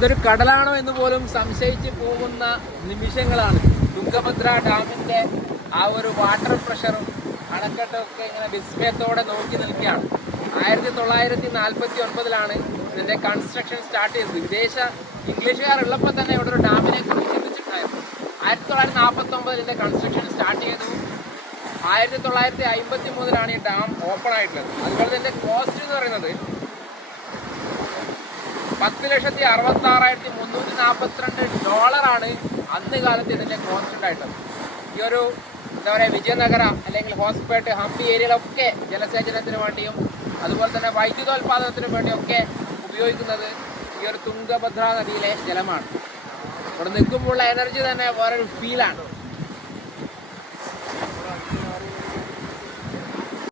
ഇതൊരു കടലാണോ എന്ന് പോലും സംശയിച്ച് പോകുന്ന നിമിഷങ്ങളാണ്. തുംഗഭദ്ര ഡാമിൻ്റെ ആ ഒരു വാട്ടർ പ്രഷറും അണക്കെട്ടൊക്കെ ഇങ്ങനെ വിസ്മയത്തോടെ നോക്കി നിൽക്കുകയാണ്. 1949 ഇതിൻ്റെ കൺസ്ട്രക്ഷൻ സ്റ്റാർട്ട് ചെയ്തത്. ഇംഗ്ലീഷുകാരുള്ളപ്പോൾ തന്നെ ഇവിടെ ഒരു ഡാമിനെ കുറിച്ച് ചിന്തിച്ചിട്ടുണ്ടായിരുന്നു. 1949 ഇതിൻ്റെ കൺസ്ട്രക്ഷൻ സ്റ്റാർട്ട് ചെയ്തു. 1953 ഈ ഡാം ഓപ്പൺ ആയിട്ടുള്ളത്. അതുപോലെ തന്നെ കോസ്റ്റ് എന്ന് പറയുന്നത് $10,66,342 അന്ന് കാലത്ത് ഇതിൻ്റെ കോസ്റ്റ് ഉണ്ടായിട്ടുള്ളത്. ഈ ഒരു എന്താ പറയുക, വിജയനഗര അല്ലെങ്കിൽ ഹോസ്പേട്ട്, ഹംപി ഏരിയയിലൊക്കെ ജലസേചനത്തിന് വേണ്ടിയും അതുപോലെ തന്നെ വൈദ്യുതോൽപാദനത്തിന് വേണ്ടിയൊക്കെ ഉപയോഗിക്കുന്നത് ഈ ഒരു തുംഗഭദ്ര നദിയിലെ ജലമാണ്. ഇവിടെ നിൽക്കുമ്പോഴുള്ള എനർജി തന്നെ വേറൊരു ഫീലാണ്.